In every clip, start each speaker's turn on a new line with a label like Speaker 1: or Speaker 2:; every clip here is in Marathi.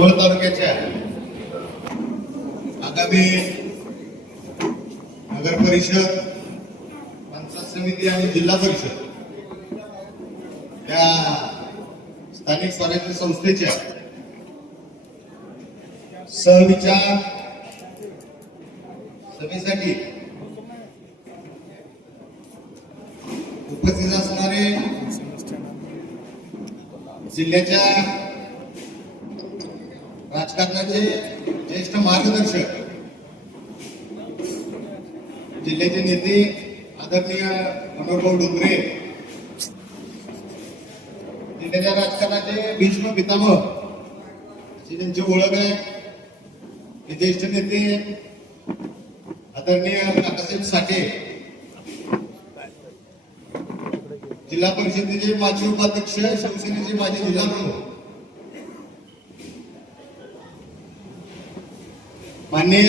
Speaker 1: मोहोळ तालुक्याच्या आगामी नगर परिषद पंचायत समिती आणि जिल्हा परिषद त्या स्थानिक स्वराज्य संस्थेच्या सहविचार सभेसाठी उपस्थित असणारे जिल्ह्याच्या राजकारणाचे ज्येष्ठ मार्गदर्शक जिल्ह्याचे नेते आदरणीय मनोभाऊ डोंगरे जिल्ह्याच्या राजकारणाचे भीष्म पितामह अशी त्यांची ओळख आहे हे ज्येष्ठ नेते आदरणीय काकासाहेब साठे जिल्हा परिषदेचे माजी उपाध्यक्ष शिवसेनेचे माजी जिल्हा प्रमुख माननीय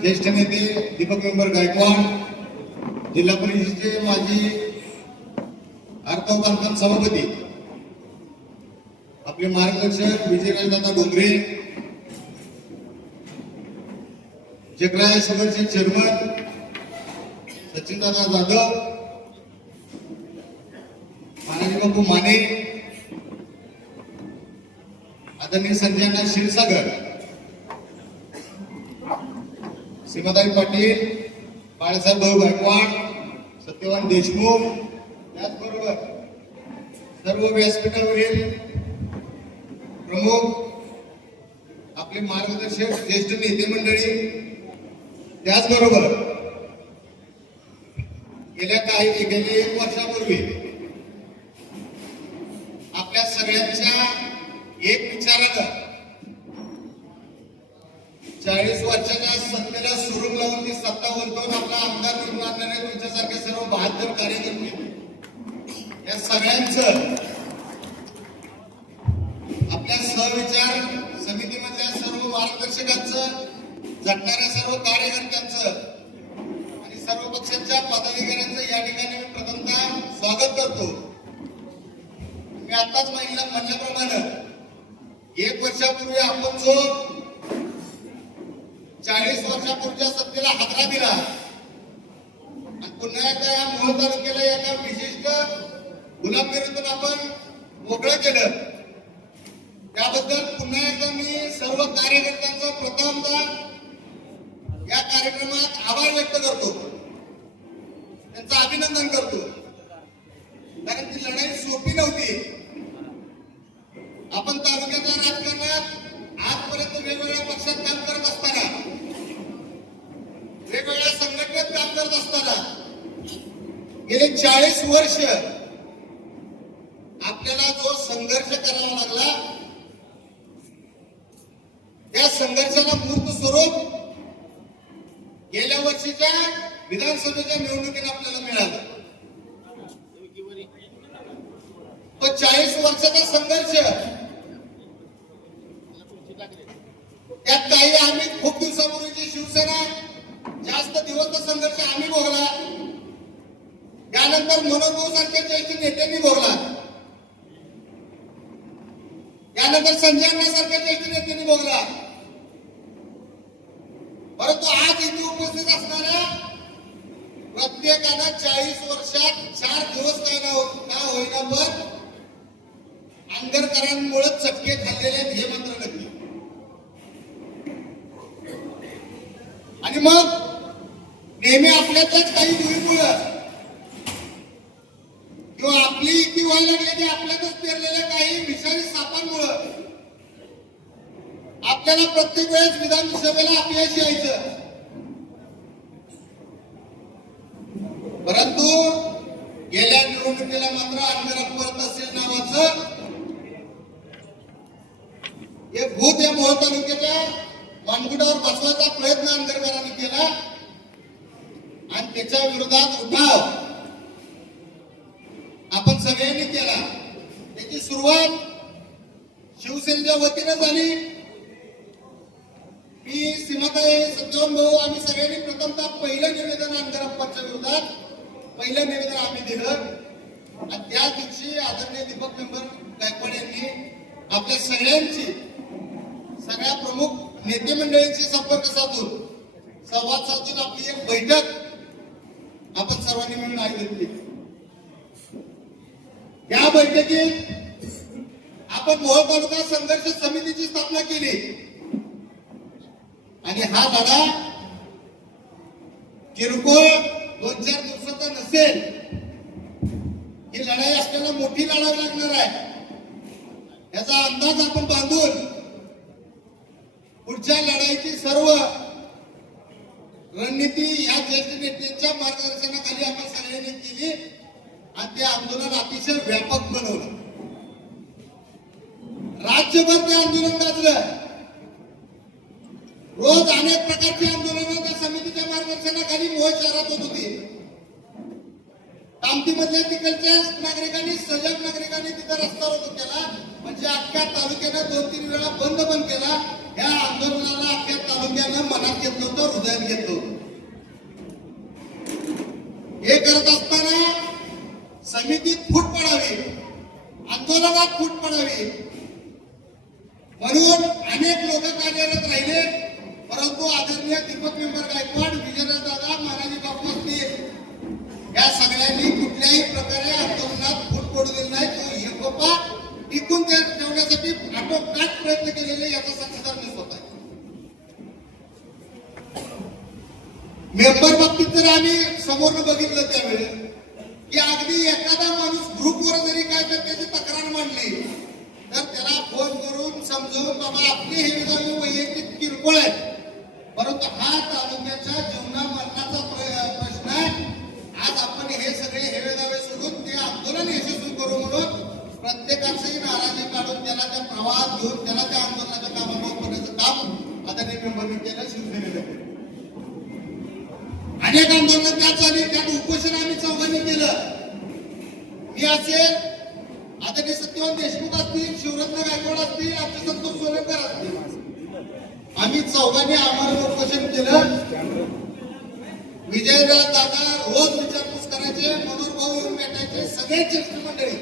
Speaker 1: ज्येष्ठ नेते दीपक मेंबर गायकवाड जिल्हा परिषदेचे माजी अर्थ बांधकाम सभापती आपले मार्गदर्शक विजयराजदादा डोंगरे जगराय शुगरचे चेअरमन सचिनदादा जाधव मानाजी बापू माने आदरणीय संजयना क्षीरसागर सीमाताई पाटील बाळासाहेब भाऊ गायकवाड सत्यवान देशमुख त्याचबरोबर सर्व व्यासपीठावरील प्रमुख आपले मार्गदर्शक ज्येष्ठ नेते मंडळी त्याचबरोबर गेल्या काही गेल्या एक वर्षापूर्वी आपल्या सगळ्यांच्या एक विचारानं चाळीस वर्षाच्या सत्तेला सुरू लावून ती सत्ता उलटवून आपला आमदार निवडून आणणारे तुमच्यासारखे सर्व बहात्तर कार्यकर्ते. या सगळ्यांच आपल्या सहविचार समितीमधल्या सर्व मार्गदर्शकांचं झटणाऱ्या सर्व कार्यकर्त्यांचं आणि सर्व पक्षांच्या पदाधिकाऱ्यांचं या ठिकाणी मी प्रथमतः स्वागत करतो. मी आताच महिला म्हणल्याप्रमाणे एक वर्षापूर्वी आपण जो चाळीस वर्षापूर्वीच्या सत्तेला हादरा दिला. पुन्हा एकदा या मोहोळ तालुक्याला एका विशिष्ट गुलाबगिरीतून आपण मोकळं केलं. त्याबद्दल पुन्हा एकदा मी सर्व कार्यकर्त्यांचा प्रथमतः या कार्यक्रमात आभार व्यक्त करतो. त्यांचं अभिनंदन करतो. कारण ती लढाई सोपी नव्हती. आपण तालुक्याच्या राजकारणात आजपर्यंत वेगवेगळ्या पक्षात काम करत असताना वेगवेगळ्या संघटनेत काम करत असताना गेले चाळीस वर्ष आपल्याला जो संघर्ष करावा लागला त्या संघर्षाला मूर्त स्वरूप गेल्या वर्षीच्या विधानसभेच्या निवडणुकीत आपल्याला मिळालं. तो चाळीस वर्षाचा संघर्ष त्यात काही आम्ही खूप दिवसापूर्वीची शिवसेना जास्त दिवस संघर्ष आम्ही भोगला. त्यानंतर मनोभाऊ सारख्या ज्येष्ठ नेत्यांनी भोगला. त्यानंतर संजय अण्णा सारख्या ज्येष्ठ नेत्यांनी भोगला. परंतु आज इथे उपस्थित असणाऱ्या प्रत्येकानं चाळीस वर्षात चार दिवस काय ना हो- होईना पण आंबेडकरांमुळे चटके खाल्लेले आहेत हे मात्र नक्की की मग नेहमी आपल्यातच काही भुईमुळं किंवा आपली इती व्हायला लागली की आपल्यातच पेरलेल्या काही विषारी सापांमुळं. आपल्याला प्रत्येक वेळेस विधानसभेला अपयश यायचं. परंतु गेल्या निवडणुकीला मात्र अंधारात तहसील नावाचं. हे भूत या मोह तालुक्याच्या मानकुटावर बसवायचा प्रयत्न आंबेडकरांनी केला. आणि त्याच्या विरोधात उठाव आपण सगळ्यांनी केला. त्याची सुरुवात शिवसेनेच्या वतीने झाली. मी सीमाताई सत्यवान भाऊ आम्ही सगळ्यांनी प्रथमतः पहिलं निवेदन आमदारप्पांच्या विरोधात. पहिलं निवेदन आम्ही दिलं. आणि त्या दिवशी आदरणीय दीपक मेंबर गायकवाड यांनी आपल्या सगळ्यांची सगळ्या प्रमुख नेते मंडळींशी संपर्क साधून संवाद साधून आपली एक बैठक आपण सर्वांनी मिळून आयोजित केली या बैठकीत आपण मोहोळ तालुका संघर्ष समितीची स्थापना केली. आणि हा लढा किरकोळ दोन चार दिवसाचा नसेल ही लढाई आपल्याला मोठी लढावी लागणार आहे. याचा अंदाज आपण बांधून पुढच्या लढाईची सर्व रणनीती या ज्येष्ठ नेत्यांच्या मार्गदर्शनाखाली आपण सगळ्यांनी केली आणि ते आंदोलन अतिशय व्यापक बनवलं. राज्यभर ते आंदोलन गाजलं. रोज अनेक प्रकारची आंदोलन त्या समितीच्या मार्गदर्शनाखाली मोह शहरात होत होती. कामतीमधल्या तिकडच्या नागरिकांनी सजग नागरिकांनी तिथं रस्ता रोको केला. म्हणजे अख्ख्या तालुक्यानं दोन तीन वेळा बंद पण केला. या आंदोलनाला अख्ख्या तालुक्यानं मनात घेतलं होतं हृदयात घेतलं होतं. हे करत असताना समितीत फूट पडावी आंदोलनात फूट पडावी. म्हणून अनेक लोक कार्यरत राहिले परंतु आदरणीय दीपक मेंबर गायकवाड विजयराज दादा महाराजी बापू असतील या सगळ्यांनी कुठल्याही प्रकारे आंदोलनात फूट पडू दिली नाही. तो एकोपा टिकून त्या ठेवण्यासाठी आटोकाट प्रयत्न केलेले याचा साक्षीदार मी स्वतः मेंबर बाबतीत जर आम्ही समोर बघितलं त्यावेळेस की अगदी एखादा माणूस ग्रुपवर जरी काय तर त्याची तक्रार मांडली तर त्याला फोन करून समजून बाबा आपली हे विधान वैयक्तिक किरकोळ आहे परंतु हा तालुक्याच्या जीवनामध्ये आवाज घेऊन त्याला त्या आंदोलनाच्या कामावर करण्याचं काम आदरणीय मेंबरनी केलं शिवसेनेने अनेक आंदोलन त्यात झाली त्यात उपोषण आम्ही चौघांनी केलं. मी असेल आदरणीय सत्यवान देशमुख असतील शिवरत्न गायकवाड असतील आमचे संतोष सोलंकर असतील. आम्ही चौघांनी आम्हाला उपोषण केलं. विजयराज दादा रोज विचारपूस करायचे मनोर भाऊ येऊन भेटायचे सगळे ज्येष्ठ मंडळी.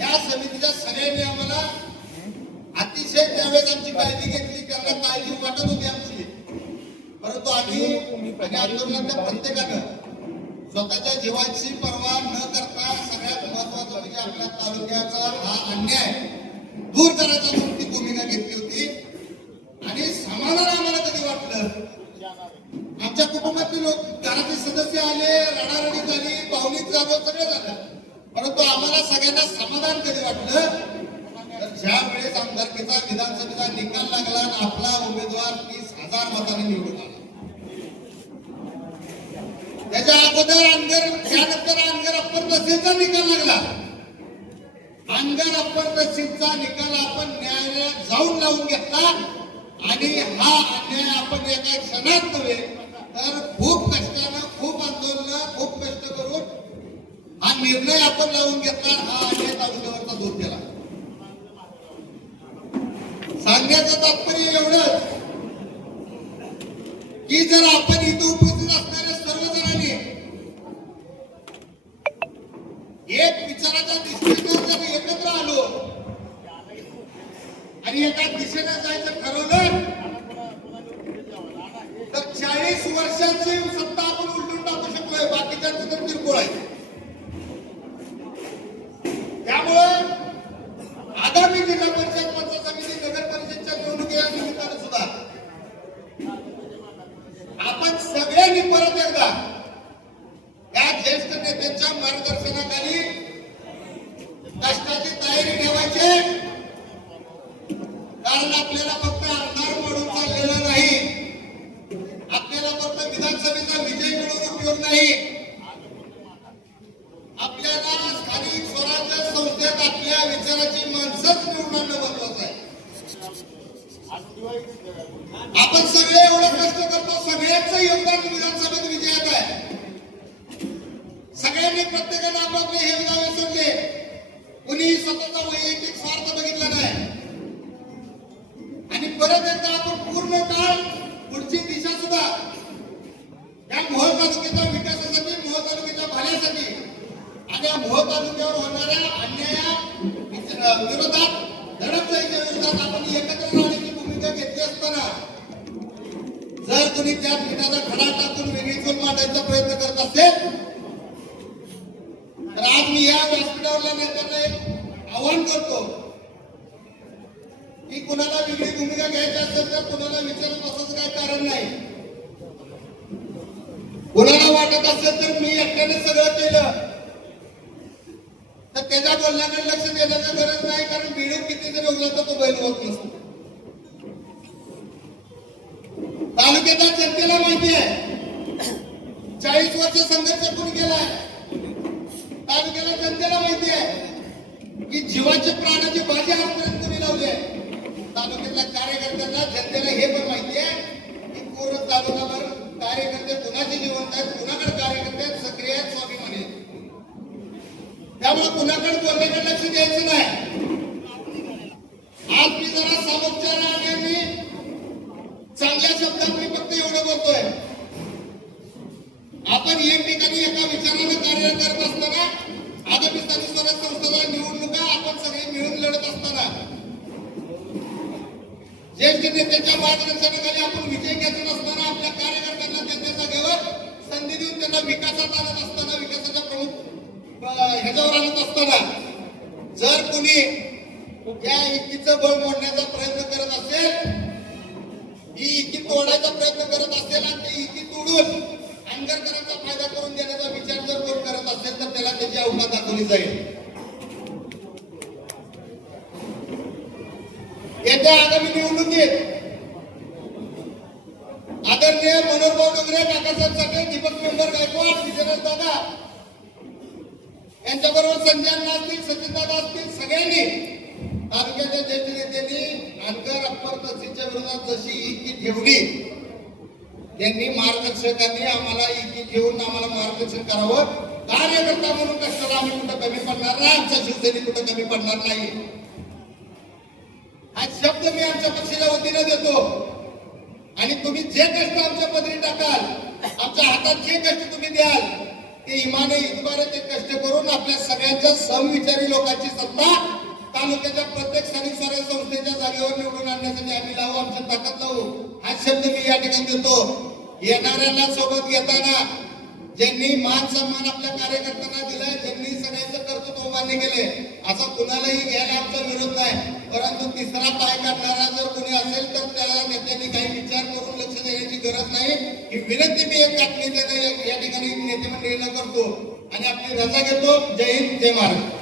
Speaker 1: या समितीच्या सगळ्यांनी आम्हाला अतिशय त्यावेळेस आमची काळजी घेतली त्यांना काळजी वाटत होती आमची. परंतु आम्ही आणि आंदोलनातल्या प्रत्येकानं स्वतःच्या जीवाची पर्वा न करता सगळ्यात महत्वाचं म्हणजे आपल्या तालुक्याचा हा अन्याय दूर करायचा म्हणून ती भूमिका घेतली होती. आणि समाधान आम्हाला कधी वाटलं? आमच्या कुटुंबातील लोक तीस निवडून आला. त्याच्या अगोदर आमदार त्यानंतर आमदार अप्पर तहसीलचा निकाल लागला. आमदार अप्पर तहसीलचा निकाल आपण न्यायालयात जाऊन लावून घेतला. आणि हा अन्याय आपण एका क्षणात नव्हे तर खूप कष्टानं खूप आंदोलन खूप कष्ट करून हा निर्णय आपण लावून घेतला. हा अन्याय तालुक्यावरचा दूर केला सांगण्याचं तात्पर्य एवढंच की जर आपण इथं उपस्थित असणाऱ्या सर्वजणांनी एक विचाराच्या दृष्टीनं जर एकत्र आलो आणि एका दिशेने जायचं ठरवलं तर चाळीस वर्षांची सत्ता आपण उलटून टाकू शकलोय बाकीच्या तर किरकोळ आहे. प्रयत्न असेल. तर आज मी या व्यासपीठावरल्या नेत्यांना एक आव्हान करतो. की कुणाला वेगळी भूमिका घ्यायची असेल तर कुणाला विचारत असंच काही कारण नाही. कुणाला वाटत असेल तर मी एकट्याने सगळं केलं. तर त्याच्या बोलण्याकडे लक्ष देण्याची गरज नाही कारण व्हिडिओ किती जरी उगला तर तो बैल होत नसतो. तालुक्याच्या जनतेला माहिती आहे. चाळीस वर्ष संघर्ष कोण केला तालुक्याला जनतेला माहिती आहे की जीवाचे प्राणाची बाजी आजपर्यंत तुम्ही लावली आहे तालुक्यातल्या कार्यकर्त्यांना जनतेला हे पण माहिती आहे की पूर्ण तालुकाभर कार्यकर्ते कुणाचे जिवंत आहेत कुणाकडे कार्यकर्ते आहेत सक्रिय आहेत स्वाभिमानी त्यामुळे कुणाकडे बोलण्याकडे लक्ष द्यायचं नाही. आज मी जरा सामोपचार आणि मी चांगल्या शब्दात मी फक्त एवढं बोलतोय. आपण या ठिकाणी एका विचाराने कार्य करत असताना आगामी स्थानिक स्वराज संस्थेला निवडणुका आपण सगळे मिळून लढत असताना ज्येष्ठ नेत्याच्या मार्गदर्शनाखाली आपण विजय घेत असताना आपल्या कार्यकर्त्यांना त्यांच्या जागेवर संधी देऊन त्यांना विकासात आणत असताना विकासाच्या प्रमुख ह्याच्यावर आणत असताना जर कोणी या इकीचं बळ मोडण्याचा प्रयत्न करत असेल ही इकी तोडायचा प्रयत्न करत असेल आणि ती इकी तोडून अंगरकरांचा फायदा करून देण्याचा विचार जर कोण करत असेल तर त्याला त्याची अवकाश दाखवली जाईल. येत्या आगामी निवडणुकीत आदरणीय मनोहरभाऊ डोंगरे काकासाहेब साठे दीपक मेंबर गायकवाड विजयराज दादा यांच्याबरोबर संजय अण्णा असतील सचिन दादा असतील सगळ्यांनी तालुक्याच्या ज्येष्ठ नेत्यांनी अनकर अप्पर तहसीलच्या विरोधात जशी इकी ठेवली त्यांनी मार्गदर्शकांनी आम्हाला एकी ठेवून आम्हाला मार्गदर्शन करावं. कार्यकर्ता म्हणून कष्टाला आम्ही कुठं कमी पडणार? नाही आमच्या शिवसेने कुठं कमी पडणार नाही? हा शब्द मी आमच्या पक्षाच्या वतीने देतो. आणि तुम्ही जे कष्ट आमच्या पदरी टाकाल आमच्या हातात जे कष्ट तुम्ही द्याल ते इमाने इतबारे ते कष्ट करून आपल्या सगळ्यांच्या समविचारी लोकांची सत्ता तालुक्याच्या प्रत्येक स्थानिक स्वराज्य संस्थेच्या जागेवर निवडून आणण्यासाठी आम्ही लावू आमची ताकद लावू. हा शब्द मी या ठिकाणी देतो. येणाऱ्यांना सोबत घेताना ज्यांनी मान सन्मान आपल्या कार्यकर्त्यांना दिलाय ज्यांनी सगळ्यांचं कर्तृत्व मान्य केले असा कुणालाही घ्यायला आमचा विरोध नाही. परंतु तिसरा पाय काढणारा जर कोणी असेल तर त्याला नेत्यांनी काही विचार करून लक्ष देण्याची गरज नाही. ही विनंती मी एक नेत्याने या ठिकाणी नेते मंडळींना करतो. आणि आपली रजा घेतो. जय हिंद जय महाराष्ट्र